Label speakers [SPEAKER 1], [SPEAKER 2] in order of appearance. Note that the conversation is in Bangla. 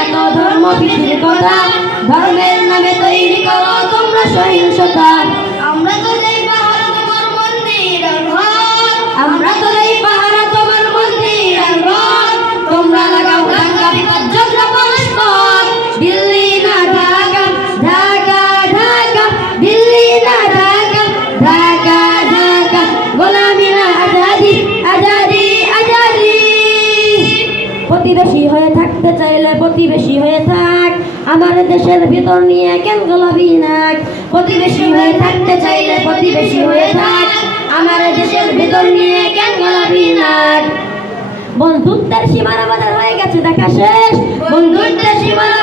[SPEAKER 1] মানাই না তো ধর্ম কথা ধর্মের নামে তৈরি করো তোমরা সহিংসতা। প্রতিবেশী হয়ে থাকতে চাইলে প্রতিবেশী হয়ে থাক। আমার দেশের ভিতর নিয়ে কেন গলাবি নাক। প্রতিবেশী হয়ে থাকতে চাইলে প্রতিবেশী হয়ে থাক। আমার দেশের ভিতর নিয়ে কেন গলাবি নাক। বন্ধুত্বের সীমানা বাজার হয়ে গেছে, দেখা শেষ। বন্ধুত্বের সীমানা